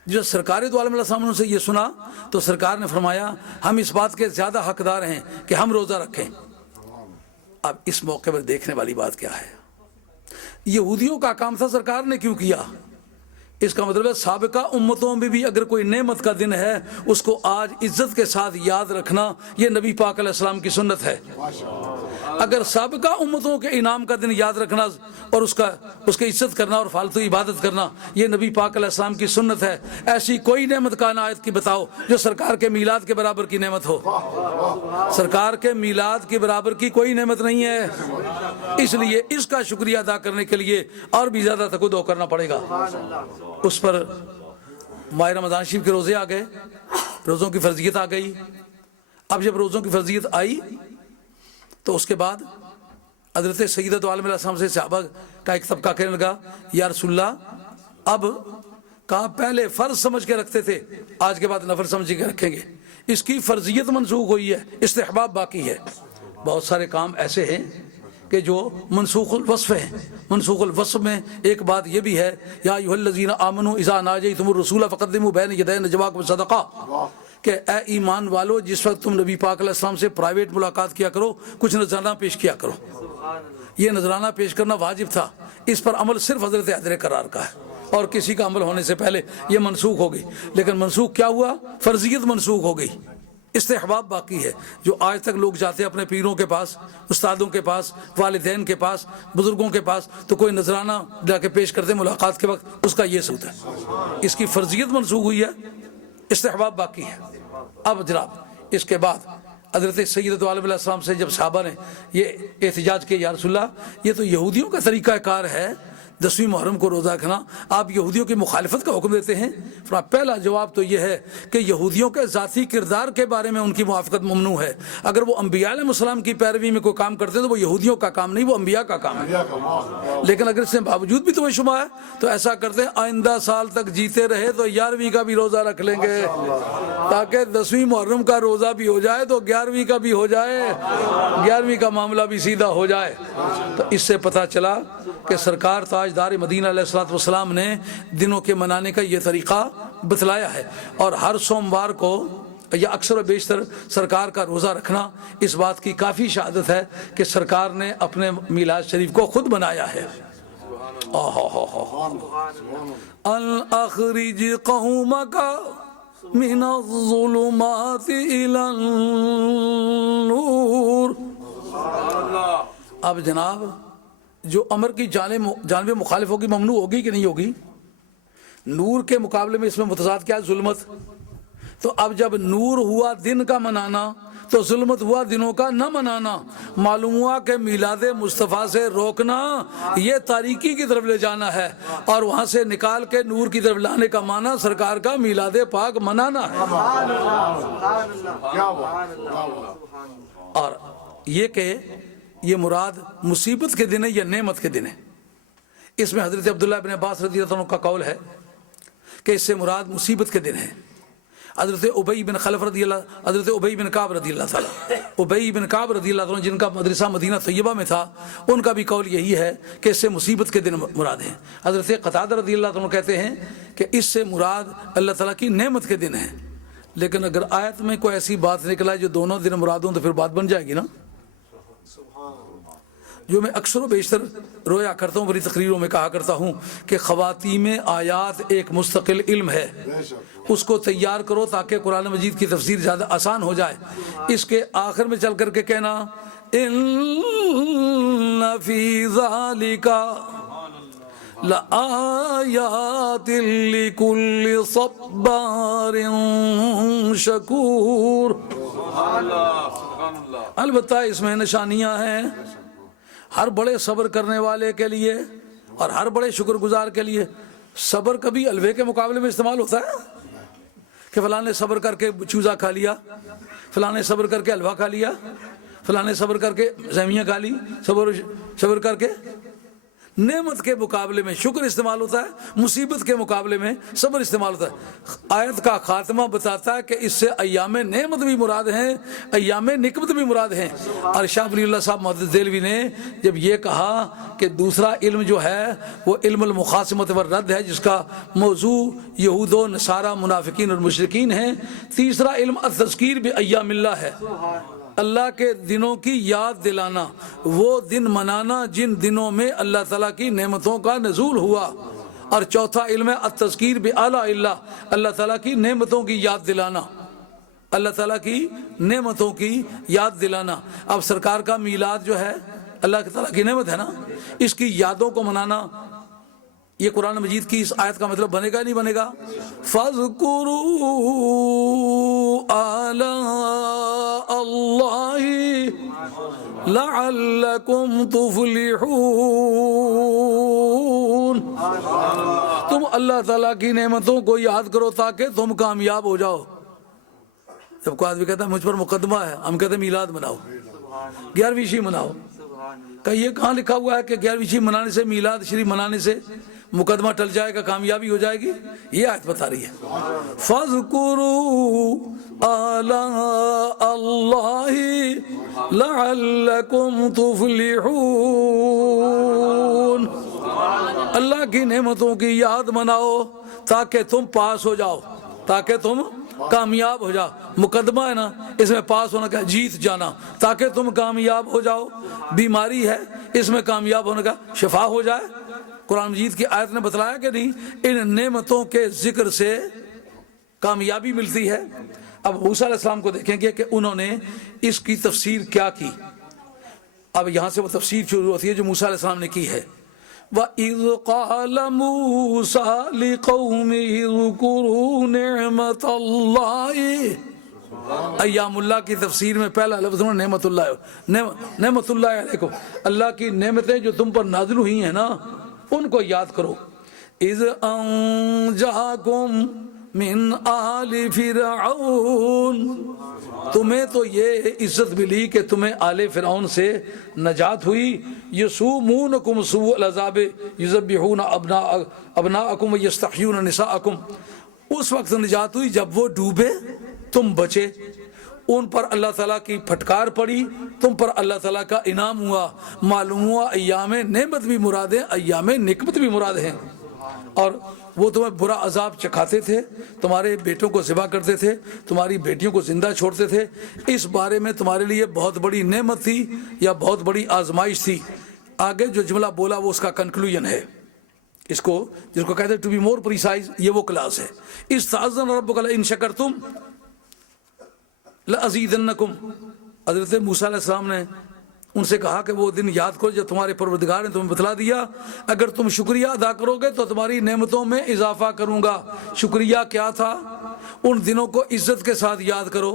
جو سرکار دو عالم علیہ السلام سے یہ سنا تو سرکار نے فرمایا ہم اس بات کے زیادہ حقدار ہیں کہ ہم روزہ رکھیں. اب اس موقع پر دیکھنے والی بات کیا ہے؟ یہودیوں کا کام تھا، سرکار نے کیوں کیا؟ اس کا مطلب ہے سابقہ امتوں میں بھی اگر کوئی نعمت کا دن ہے اس کو آج عزت کے ساتھ یاد رکھنا یہ نبی پاک علیہ السلام کی سنت ہے. اگر سابقہ امتوں کے انعام کا دن یاد رکھنا اور اس کی عزت کرنا اور فالتو عبادت کرنا یہ نبی پاک علیہ السلام کی سنت ہے. ایسی کوئی نعمت کائنات کی بتاؤ جو سرکار کے میلاد کے برابر کی نعمت ہو. سرکار کے میلاد کے برابر کی کوئی نعمت نہیں ہے. اس لیے اس کا شکریہ ادا کرنے کے لیے اور بھی زیادہ تقدو کرنا پڑے گا. اس پر ماہ رمضان شریف کے روزے آ گئے، روزوں کی فرضیت آ گئی. اب جب روزوں کی فرضیت آئی تو اس کے بعد حضرت سیدۃ عالم علیہ السلام سے صحابہ کا ایک طبقہ کہنے لگا یا رسول اللہ اب کہاں پہلے فرض سمجھ کے رکھتے تھے آج کے بعد نفل سمجھ کے رکھیں گے. اس کی فرضیت منسوخ ہوئی ہے، استحباب باقی ہے. بہت سارے کام ایسے ہیں کہ جو منسوخ الوصف ہیں. منسوخ الوصف میں ایک بات یہ بھی ہے یا ایھا الذین آمنوا اذا ناجیتم الرسول فقدموا بین یدی نجواکم صدقہ، کہ اے ایمان والو جس وقت تم نبی پاک علیہ السلام سے پرائیویٹ ملاقات کیا کرو کچھ نذرانہ پیش کیا کرو. یہ نذرانہ پیش کرنا واجب تھا، اس پر عمل صرف حضرت حیدر کرار کا ہے اور کسی کا عمل ہونے سے پہلے یہ منسوخ ہو گئی. لیکن منسوخ کیا ہوا؟ فرضیت منسوخ ہو گئی، استحباب باقی ہے. جو آج تک لوگ جاتے ہیں اپنے پیروں کے پاس، استادوں کے پاس، والدین کے پاس، بزرگوں کے پاس تو کوئی نذرانہ جا کے پیش کرتے ملاقات کے وقت، اس کا یہ ثبوت ہے. اس کی فرضیت منسوخ ہوئی ہے، استحباب باقی ہے. اب جناب اس کے بعد حضرت سیدۃ عالم علیہ السلام سے جب صحابہ نے یہ احتجاج کیا یا رسول اللہ یہ تو یہودیوں کا طریقہ کار ہے 10ویں محرم کو روزہ رکھنا، آپ یہودیوں کی مخالفت کا حکم دیتے ہیں. پہلا جواب تو یہ ہے کہ یہودیوں کے ذاتی کردار کے بارے میں ان کی موافقت ممنوع ہے. اگر وہ انبیاء علیہ السلام کی پیروی میں کوئی کام کرتے ہیں تو وہ یہودیوں کا کام نہیں، وہ انبیاء کا کام ہے. لیکن اگر اس کے باوجود بھی تمہیں شبہ ہے تو ایسا کرتے ہیں آئندہ سال تک جیتے رہے تو 11ویں کا بھی روزہ رکھ لیں گے تاکہ 10ویں محرم کا روزہ بھی ہو جائے تو 11ویں کا بھی ہو جائے، 11ویں کا معاملہ بھی سیدھا ہو جائے. تو اس سے پتہ چلا کہ سرکار تاجدار مدینہ علیہ الصلوۃ والسلام نے دنوں کے منانے کا یہ طریقہ بتلایا ہے. اور ہر سوموار کو یا اکثر و بیشتر سرکار کا روزہ رکھنا اس بات کی کافی شہادت ہے کہ سرکار نے اپنے میلاد شریف کو خود بنایا ہے. اخرج قومک من الظلمات الی النور. اب جناب جو امر کی جانب مخالف ہوگی ممنوع ہوگی کہ نہیں ہوگی؟ نور کے مقابلے میں اس میں متضاد کیا ہے؟ ظلمت. تو اب جب نور ہوا دن کا منانا تو ظلمت ہوا دنوں کا نہ منانا. معلوم ہوا کہ میلاد مصطفیٰ سے روکنا یہ تاریکی کی طرف لے جانا ہے اور وہاں سے نکال کے نور کی طرف لانے کا معنی سرکار کا میلاد پاک منانا ہے. اور یہ کہ یہ مراد مصیبت کے دن ہے یا نعمت کے دن ہے، اس میں حضرت عبداللہ بن عباس رضی اللہ عنہ کا قول ہے کہ اس سے مراد مصیبت کے دن ہے. حضرت ابی بن خلف رضی اللہ، حضرت ابی بن کعب رضی اللہ تعالیٰ، ابی بن کعب رضی اللہ عنہ جن کا مدرسہ مدینہ طیبہ میں تھا، ان کا بھی قول یہی ہے کہ اس سے مصیبت کے دن مراد ہے. حضرت قتادہ رضی اللہ عنہ کہتے ہیں کہ اس سے مراد اللہ تعالیٰ کی نعمت کے دن ہے. لیکن اگر آیت میں کوئی ایسی بات نکلا جو دونوں دن مراد ہوں تو پھر بات بن جائے گی نا. جو میں اکثر و بیشتر رویا کرتا ہوں، بڑی تقریروں میں کہا کرتا ہوں کہ خواتیم آیات ایک مستقل علم ہے، اس کو تیار کرو تاکہ قرآن مجید کی تفسیر زیادہ آسان ہو جائے. اس کے آخر میں چل کر کے کہنا ان فی ذالک لآیات لکل صبار شکور. البتہ اس میں نشانیاں ہیں ہر بڑے صبر کرنے والے کے لیے اور ہر بڑے شکر گزار کے لیے. صبر کبھی الوے کے مقابلے میں استعمال ہوتا ہے کہ فلاں نے صبر کر کے چوزا کھا لیا، فلاں نے صبر کر کے حلوہ کھا لیا، فلاں نے صبر کر کے سیویاں کھا لی، صبر کر کے. نعمت کے مقابلے میں شکر استعمال ہوتا ہے، مصیبت کے مقابلے میں صبر استعمال ہوتا ہے۔ آیت کا خاتمہ بتاتا ہے کہ اس سے ایام نعمت بھی مراد ہیں، ایام نکمت بھی مراد ہیں۔ اور شاہ ولی اللہ صاحب محدث دہلوی نے جب یہ کہا کہ دوسرا علم جو ہے وہ علم المخاصمت والرد ہے، جس کا موضوع یہود و نصارہ، منافقین اور مشرکین ہیں، تیسرا علم التذکیر بایام اللہ ہے، اللہ کے دنوں کی یاد دلانا، وہ دن منانا جن دنوں میں اللہ تعالیٰ کی نعمتوں کا نزول ہوا، اور چوتھا علم ہے التذکیر بآلاء اللہ، اللہ تعالیٰ کی نعمتوں کی یاد دلانا، اللہ تعالیٰ کی نعمتوں کی یاد دلانا۔ اب سرکار کا میلاد جو ہے اللہ تعالیٰ کی نعمت ہے نا، اس کی یادوں کو منانا، یہ قرآن مجید کی اس آیت کا مطلب بنے گا نہیں بنے گا؟ فَاذْكُرُوا آلاء اللَّهِ لَعَلَّكُمْ تُفْلِحُونَ، تم اللہ تعالیٰ کی نعمتوں کو یاد کرو تاکہ تم کامیاب ہو جاؤ۔ جب کوئی آدمی کہتا ہے مجھ پر مقدمہ ہے، ہم کہتے ہیں میلاد مناؤ، 11ویں شی مناؤ، کہ یہ کہاں لکھا ہوا ہے کہ 11ویں شی منانے سے، میلاد شریف منانے سے مقدمہ ٹل جائے گا، کامیابی ہو جائے گی؟ یہ آیت بتا رہی ہے فَاذْكُرُوا آلاء اللَّهِ لَعَلَّكُمْ تُفْلِحُونَ، اللہ کی نعمتوں کی یاد مناؤ تاکہ تم پاس ہو جاؤ، تاکہ تم کامیاب ہو جاؤ۔ مقدمہ ہے نا، اس میں پاس ہونا کا جیت جانا، تاکہ تم کامیاب ہو جاؤ۔ بیماری ہے، اس میں کامیاب ہونے کا شفا ہو جائے۔ قرآن مجید کی آیت نے بتلایا کہ نہیں، ان نعمتوں کے ذکر سے کامیابی ملتی ہے۔ اب موسیٰ علیہ السلام کو دیکھیں گے کہ انہوں نے اس کی تفسیر کیا کی۔ اب یہاں سے وہ تفسیر شروع ہوتی ہے جو موسیٰ علیہ السلام نے کی ہے۔ وَإِذْ قَالَ مُوسَىٰ لِقَوْمِهِ اذْكُرُوا نِعْمَةَ اللَّهِ، ایام اللہ کی تفسیر میں پہلا لفظ نعمت اللہ، نعمت اللہ علیکم، اللہ کی نعمتیں جو تم پر نازل ہوئی ہیں نا، ان کو یاد کرو۔ اذ انجاکم من آل فرعون، تمہیں تو یہ عزت ملی کہ تمہیں آل فرعون سے نجات ہوئی۔ یسومونکم سوء العذاب یذبحون ابناءکم ویستحیون نساءکم، اس وقت نجات ہوئی جب وہ ڈوبے تم بچے، ان پر اللہ تعالیٰ کی پھٹکار پڑی، تم پر اللہ تعالیٰ کا انعام ہوا۔ معلوم ہوا ایام نعمت بھی مراد ہیں، ایام نکمت بھی مراد ہیں۔ اور وہ تمہیں برا عذاب چکھاتے تھے، تمہارے بیٹوں کو ذبح کرتے تھے، تمہاری بیٹیوں کو زندہ چھوڑتے تھے۔ اس بارے میں تمہارے لیے بہت بڑی نعمت تھی یا بہت بڑی آزمائش تھی۔ آگے جو جملہ بولا وہ اس کا کنکلوژن ہے، اس کو جس کو کہتے ہیں ٹو بی مور پریسائز، یہ وہ کلاس ہے۔ استعاذن ربک لئن شکرتم لأزیدنکم، حضرت موسیٰ علیہ السلام نے ان سے کہا کہ وہ دن یاد کرو جب تمہارے پروردگار نے تمہیں بتلا دیا اگر تم شکریہ ادا کرو گے تو تمہاری نعمتوں میں اضافہ کروں گا۔ شکریہ کیا تھا؟ ان دنوں کو عزت کے ساتھ یاد کرو،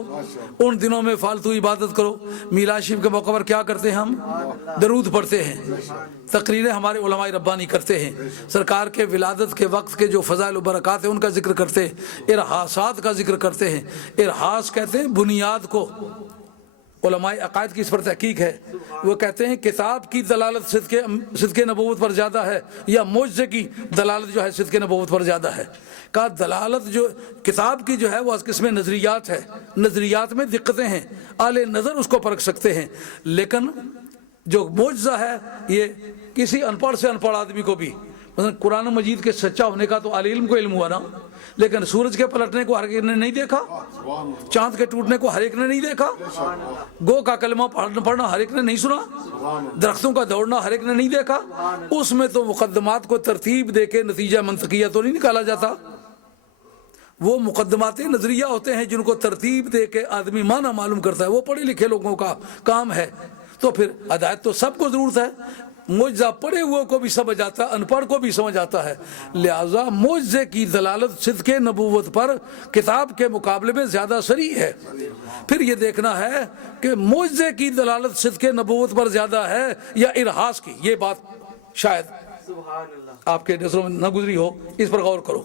ان دنوں میں فالتو عبادت کرو۔ میلاد شریف کے موقع پر کیا کرتے ہیں؟ ہم درود پڑھتے ہیں، تقریریں ہمارے علماء ربانی کرتے ہیں، سرکار کے ولادت کے وقت کے جو فضائل و برکات ہیں ان کا ذکر کرتے ہیں، ارحاسات کا ذکر کرتے ہیں۔ ارحاس کہتے ہیں بنیاد کو، علماء عقائد کی اس پر تحقیق ہے، وہ کہتے ہیں کتاب کی دلالت صدق نبوت پر زیادہ ہے یا معجزے کی دلالت جو ہے صدق نبوت پر زیادہ ہے۔ کا دلالت جو کتاب کی جو ہے وہ قسم نظریات ہے، نظریات میں دقتیں ہیں، اعلی نظر اس کو پرکھ سکتے ہیں، لیکن جو معجزہ ہے یہ کسی ان پڑھ سے ان پڑھ آدمی کو بھی، مثلا قرآن مجید کے سچا ہونے کا تو عالم کو علم ہوا نا، لیکن سورج کے پلٹنے کو ہر ایک نے نہیں دیکھا، چاند کے ٹوٹنے کو ہر ایک نے نہیں دیکھا، گو کا کلمہ پڑھنا ہر ایک نے نہیں سنا، درختوں کا دوڑنا ہر ایک نے نہیں دیکھا۔ اس میں تو مقدمات کو ترتیب دے کے نتیجہ منطقیہ تو نہیں نکالا جاتا، وہ مقدمات نظریہ ہوتے ہیں جن کو ترتیب دے کے آدمی معنی معلوم کرتا ہے، وہ پڑھے لکھے لوگوں کا کام ہے۔ تو پھر ہدایت تو سب کو ضرورت ہے، معجزہ پڑھے ہوئے کو بھی سمجھ آتا ہے، ان پڑھ کو بھی سمجھ آتا ہے، لہذا معجزے کی دلالت صدق نبوت پر کتاب کے مقابلے میں زیادہ صریح ہے۔ پھر یہ دیکھنا ہے کہ معجزے کی دلالت صدق نبوت پر زیادہ ہے یا ارحاس کی، یہ بات شاید آپ کے نظروں میں نہ گزری ہو، اس پر غور کرو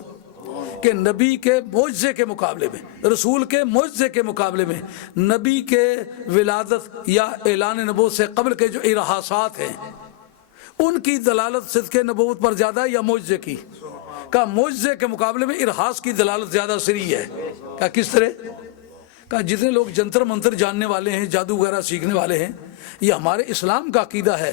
کہ نبی کے معجزے کے مقابلے میں، رسول کے معجزے کے مقابلے میں نبی کے ولادت یا اعلان نبوت سے قبل کے جو ارحاسات ہیں ان کی دلالت صدق نبوت پر زیادہ یا معجزے کی؟ کہا معجزے کے مقابلے میں ارہاس کی دلالت زیادہ سری ہے۔ کہا کس طرح؟ کہا جتنے لوگ جنتر منتر جاننے والے ہیں، جادو وغیرہ سیکھنے والے ہیں، یہ ہمارے اسلام کا عقیدہ ہے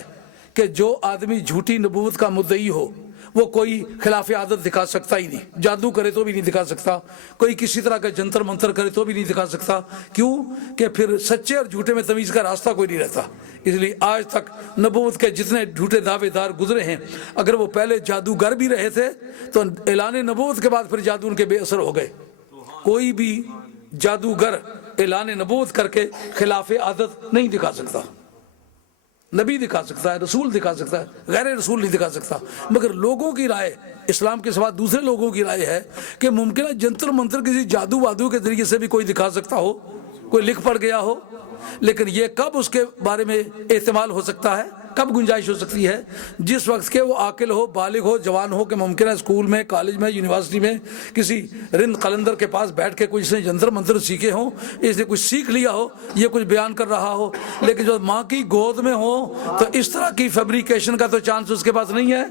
کہ جو آدمی جھوٹی نبوت کا مدعی ہو وہ کوئی خلاف عادت دکھا سکتا ہی نہیں، جادو کرے تو بھی نہیں دکھا سکتا، کوئی کسی طرح کا جنتر منتر کرے تو بھی نہیں دکھا سکتا۔ کیوں کہ پھر سچے اور جھوٹے میں تمیز کا راستہ کوئی نہیں رہتا۔ اس لیے آج تک نبوت کے جتنے جھوٹے دعوے دار گزرے ہیں، اگر وہ پہلے جادوگر بھی رہے تھے تو اعلان نبوت کے بعد پھر جادو ان کے بے اثر ہو گئے۔ کوئی بھی جادوگر اعلان نبوت کر کے خلاف عادت نہیں دکھا سکتا۔ نبی دکھا سکتا ہے، رسول دکھا سکتا ہے، غیر رسول نہیں دکھا سکتا۔ مگر لوگوں کی رائے، اسلام کے سوا دوسرے لوگوں کی رائے ہے کہ ممکن ہے جنتر منتر کسی جادو وادو کے ذریعے سے بھی کوئی دکھا سکتا ہو، کوئی لکھ پڑھ گیا ہو، لیکن یہ کب اس کے بارے میں احتمال ہو سکتا ہے، کب گنجائش ہو سکتی ہے؟ جس وقت کے وہ عاقل ہو، بالغ ہو، جوان ہو، کہ ممکن ہے اسکول میں، کالج میں، یونیورسٹی میں کسی رند قلندر کے پاس بیٹھ کے کوئی اس نے جنتر منتر سیکھے ہوں، اس نے کچھ سیکھ لیا ہو، یہ کچھ بیان کر رہا ہو۔ لیکن جو ماں کی گود میں ہو تو اس طرح کی فیبریکیشن کا تو چانس اس کے پاس نہیں ہے۔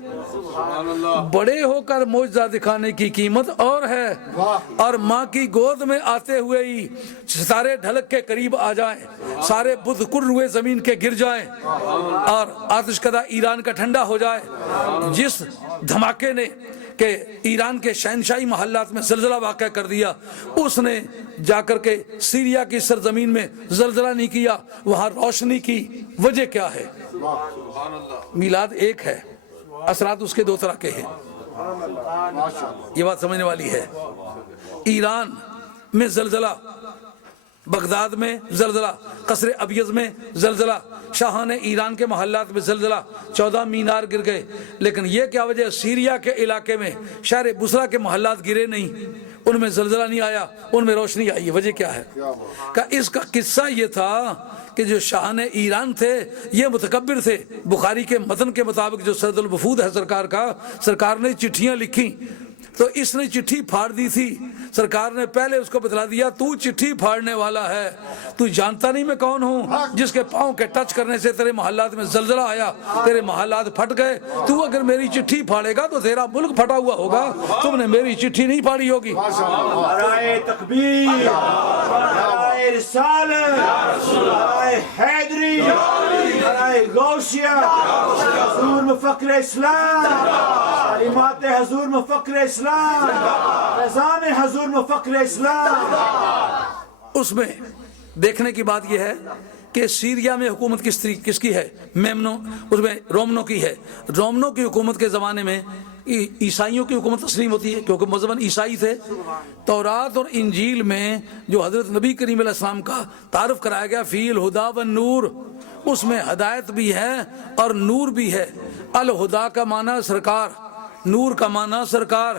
بڑے ہو کر معجزہ دکھانے کی قیمت اور ہے، اور ماں کی گود میں آتے ہوئے ہی ستارے ڈھلک کے قریب آ جائیں، سارے بت کر ہوئے زمین کے گر جائیں، اور آتش کدہ ایران کا ٹھنڈا ہو جائے۔ جس دھماکے نے کہ ایران کے شہنشاہی محلات میں زلزلہ واقع کر دیا، اس نے جا کر کے سیریا کی سرزمین میں زلزلہ نہیں کیا، وہاں روشنی کی وجہ کیا ہے؟ میلاد ایک ہے، اثرات اس کے دو طرح کے ہیں، یہ بات سمجھنے والی ہے۔ ایران میں زلزلہ، بغداد میں زلزلہ، قصر ابیض میں زلزلہ، شاہان ایران کے محلات میں زلزلہ، 14 مینار گر گئے۔ لیکن یہ کیا وجہ؟ سیریا کے علاقے میں شہر بصرہ کے محلات گرے نہیں، ان میں زلزلہ نہیں آیا، ان میں روشنی آئی۔ وجہ کیا ہے؟ کہ اس کا قصہ یہ تھا کہ جو شاہان ایران تھے یہ متکبر تھے۔ بخاری کے متن کے مطابق جو سرد الوفود ہے سرکار کا، سرکار نے چٹھیاں لکھی تو اس نے چٹھی پھاڑ دی تھی۔ سرکار نے پہلے اس کو بتلا دیا، تو چٹھی پھاڑنے والا ہے، تو جانتا نہیں میں کون ہوں، جس کے پاؤں کے ٹچ کرنے سے تیرے محلات میں زلزلہ آیا، تیرے محلات پھٹ گئے۔ تو اگر میری چٹھی پھاڑے گا تو تیرا ملک پھٹا ہوا ہوگا، تم نے میری چٹھی نہیں پھاڑی ہوگی۔ نعرہ تکبیر، نعرہ رسالت، نعرہ حیدری، نعرہ غوثیہ، حضور مفکر اسلام، تعلیمات حضور مفکر اسلام، فیضان حضور مفکر اسلام۔ اس میں دیکھنے کی بات یہ ہے کہ سیریا میں حکومت کس کی ہے؟ میمنو، اس میں رومنو کی ہے۔ رومنو کی حکومت کے زمانے میں عیسائیوں کی حکومت تسلیم ہوتی ہے کیونکہ مذہباً عیسائی تھے۔ تورات اور انجیل میں جو حضرت نبی کریم علیہ السلام کا تعارف کرایا گیا، فی الہدا والنور، اس میں ہدایت بھی ہے اور نور بھی ہے۔ الہدا کا معنی سرکار، نور کا معنی سرکار۔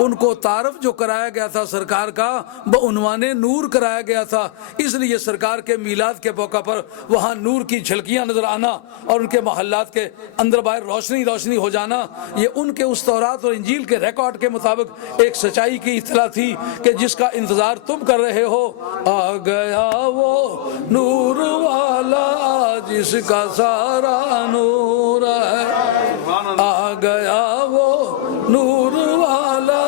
ان کو تعارف جو کرایا گیا تھا سرکار کا بعنوان نور کرایا گیا تھا، اس لیے سرکار کے میلاد کے موقع پر وہاں نور کی جھلکیاں نظر آنا اور ان کے محلات کے اندر باہر روشنی روشنی ہو جانا، یہ ان کے اس تورات اور انجیل کے ریکارڈ کے مطابق ایک سچائی کی اطلاع تھی کہ جس کا انتظار تم کر رہے ہو۔ آ گیا وہ نور والا جس کا سارا نور ہے، آ گیا وہ نور والا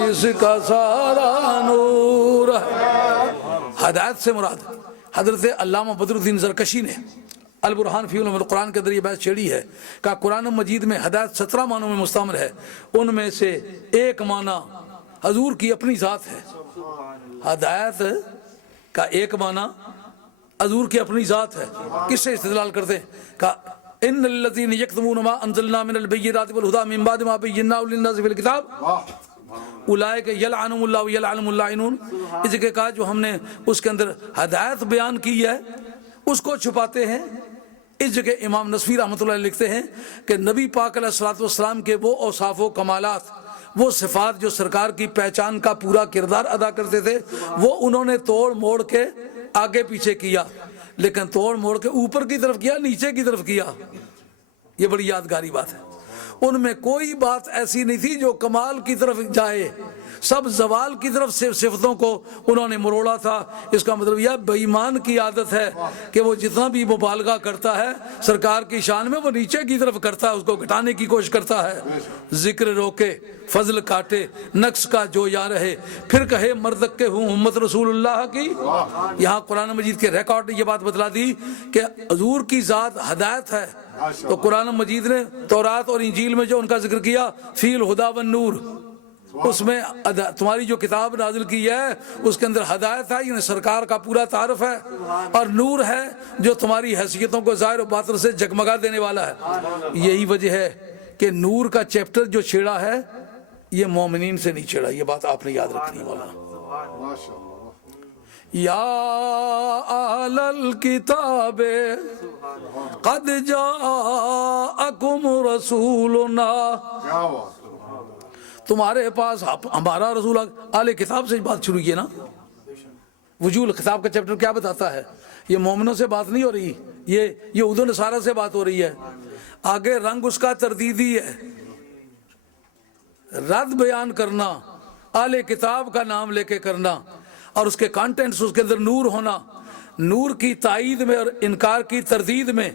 جس کا سارا نور ہے۔ ہدایت سے مراد حضرت علامہ بدر الدین زرکشی نے البرہان فی علوم القرآن کے ذریعے بحث چھیڑی ہے کہ قرآن مجید میں ہدایت 17 معنوں میں مستعمل ہے، ان میں سے ایک معنی حضور کی اپنی ذات ہے۔ ہدایت کا ایک معنی حضور کی اپنی ذات ہے۔ کس سے استدلال کرتے ہیں؟ کہ ان الذین یکتمون ما انزلنا من البینات والہدی من بعد ما بیناہ للناس فی الکتاب اولئک یلعنہم اللہ ویلعنہم اللاعنون۔ اس کے کہا جو ہم نے اس کے اندر ہدایت بیان کی ہے اس کو چھپاتے ہیں۔ اس جگہ امام نصفی رحمۃ اللہ علیہ لکھتے ہیں کہ نبی پاک علیہ الصلوۃ والسلام کے وہ اوصاف و کمالات، وہ صفات جو سرکار کی پہچان کا پورا کردار ادا کرتے تھے، وہ انہوں نے توڑ موڑ کے آگے پیچھے کیا، لیکن توڑ موڑ کے اوپر کی طرف کیا، نیچے کی طرف کیا۔ یہ بڑی یادگاری بات ہے۔ ان میں کوئی بات ایسی نہیں تھی جو کمال کی طرف جائے، سب زوال کی طرف سے صفتوں کو انہوں نے مروڑا تھا۔ اس کا مطلب یہ بے ایمان کی عادت ہے کہ وہ جتنا بھی مبالغہ کرتا ہے سرکار کی شان میں، وہ نیچے کی طرف کرتا ہے، اس کو گھٹانے کی کوشش کرتا ہے۔ ذکر روکے فضل کاٹے نقص کا جو یا رہے، پھر کہے مردک کے ہوں امت رسول اللہ کی۔ یہاں قرآن مجید کے ریکارڈ نے یہ بات بتلا دی کہ حضور کی ذات ہدایت ہے، تو قرآن مجید نے تورات اور انجیل میں جو ان کا ذکر کیا فی الہدی والنور، اس میں تمہاری جو کتاب نازل کی ہے اس کے اندر ہدایت ہے، یعنی سرکار کا پورا تعارف ہے، اور نور ہے جو تمہاری حیثیتوں کو ظاہر و باطن سے جگمگا دینے والا ہے۔ یہی وجہ ہے کہ نور کا چیپٹر جو چھیڑا ہے یہ مومنین سے نہیں چھیڑا، یہ بات آپ نے یاد رکھنی والا۔ یا اہل الکتاب قد جاءکم رسولنا، تمہارے پاس ہمارا رسول، اہل کتاب سے بات شروع کی ہے نا۔ وجوہ الخطاب کا چیپٹر کیا بتاتا ہے؟ یہ مومنوں سے بات نہیں ہو رہی، یہ یہود و نصارہ سے بات ہو رہی ہے۔ آگے رنگ اس کا تردیدی ہے، رد بیان کرنا، اہل کتاب کا نام لے کے کرنا، اور اس کے کانٹینٹس اس کے اندر نور ہونا، نور کی تائید میں اور انکار کی تردید میں۔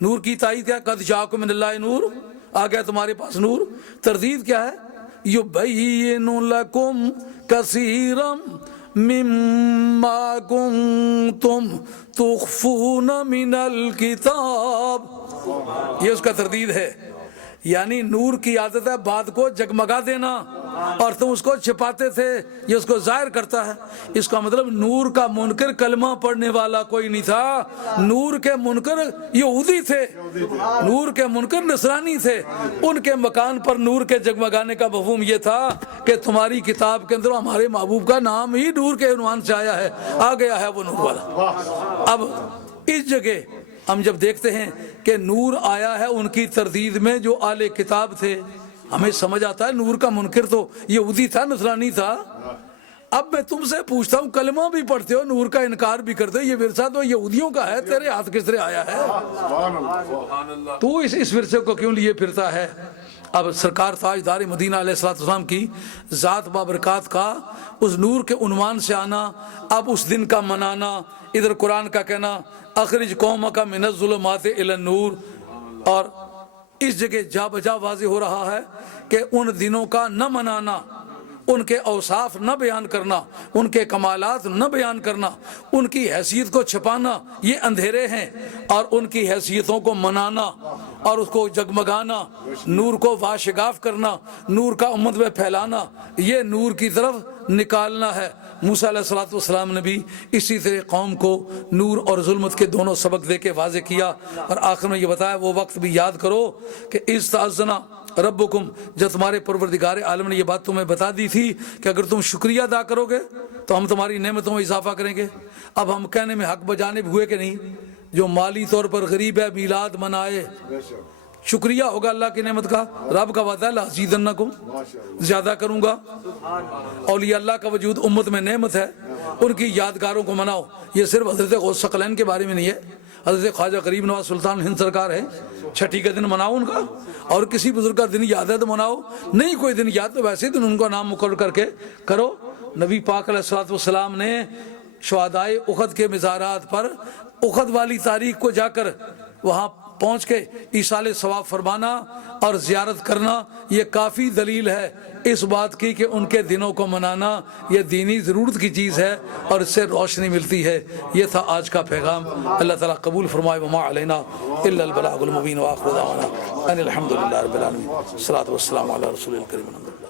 نور کی تائید کیا؟ قد جاءکم من اللہ نور، آ گیا تمہارے پاس نور۔ تردید کیا ہے؟ یبین لکم کثیرا مما کنتم تخفون من الکتاب، یہ اس کا تردید ہے۔ یعنی نور کی عادت ہے بات کو جگمگا دینا، اور تم اس کو چھپاتے تھے، یہ اس کو ظاہر کرتا ہے۔ اس کا مطلب نور کا منکر کلمہ پڑھنے والا کوئی نہیں تھا، نور کے منکر یہودی تھے، نور کے منکر نصرانی تھے۔ ان کے مکان پر نور کے جگمگانے کا مفہوم یہ تھا کہ تمہاری کتاب کے اندر ہمارے محبوب کا نام ہی نور کے عنوان سے آیا ہے، آ گیا ہے وہ نور والا۔ اب اس جگہ ہم جب دیکھتے ہیں کہ نور آیا ہے ان کی تردید میں جو اہل کتاب تھے، ہمیں سمجھ آتا ہے نور کا منکر تو یہودی تھا، نصرانی تھا۔ اب میں تم سے پوچھتا ہوں، کلمہ بھی پڑھتے ہو، نور کا انکار بھی کرتے ہو، یہ ورثہ تو یہودیوں کا ہے، تیرے ہاتھ کس طرح آیا ہے؟ تو اس ورثے کو کیوں لیے پھرتا ہے؟ اب سرکار تاجدار مدینہ علیہ السلام کی ذات بابرکات کا اس نور کے عنوان سے آنا، اب اس دن کا منانا، ادھر قرآن کا کہنا اخرج قومک من الظلمات الی النور، اور اس جگہ جا بجا واضح ہو رہا ہے کہ ان دنوں کا نہ منانا، ان کے اوصاف نہ بیان کرنا، ان کے کمالات نہ بیان کرنا، ان کی حیثیت کو چھپانا، یہ اندھیرے ہیں، اور ان کی حیثیتوں کو منانا اور اس کو جگمگانا، نور کو واشگاف کرنا، نور کا امت میں پھیلانا، یہ نور کی طرف نکالنا ہے۔ موسیٰ علیہ السلام نے بھی اسی طرح قوم کو نور اور ظلمت کے دونوں سبق دے کے واضح کیا، اور آخر میں یہ بتایا وہ وقت بھی یاد کرو کہ اذ تأذن ربکم، جب تمہارے پروردگار عالم نے یہ بات تمہیں بتا دی تھی کہ اگر تم شکریہ ادا کرو گے تو ہم تمہاری نعمتوں میں اضافہ کریں گے۔ اب ہم کہنے میں حق بجانب ہوئے کہ نہیں؟ جو مالی طور پر غریب ہے میلاد منائے، شکریہ ہوگا اللہ کی نعمت کا، رب کا وعدہ ہے لأزیدنکم، زیادہ کروں گا۔ اولیاء اللہ کا وجود امت میں نعمت ہے، ان کی یادگاروں کو مناؤ۔ یہ صرف حضرت غوث ثقلین کے بارے میں نہیں ہے، حضرت خواجہ غریب نواز سلطان ہند سرکار ہے، چھٹی کا دن مناؤ ان کا، اور کسی بزرگ کا دن یاد ہے تو مناؤ، نہیں کوئی دن یاد تو ویسے دن ان کا نام مقرر کر کے کرو۔ نبی پاک علیہ السلام نے شہدائے احد کے مزارات پر احد والی تاریخ کو جا کر وہاں پہنچ کے ایصال ثواب فرمانا اور زیارت کرنا، یہ کافی دلیل ہے اس بات کی کہ ان کے دنوں کو منانا یہ دینی ضرورت کی چیز ہے، اور اس سے روشنی ملتی ہے۔ یہ تھا آج کا پیغام، اللہ تعالیٰ قبول فرمائے۔ وما علینا الا البلاغ المبین، وآخر دعوانا ان الحمد للہ رب العالمین، الصلاۃ والسلام علی رسول الکریم۔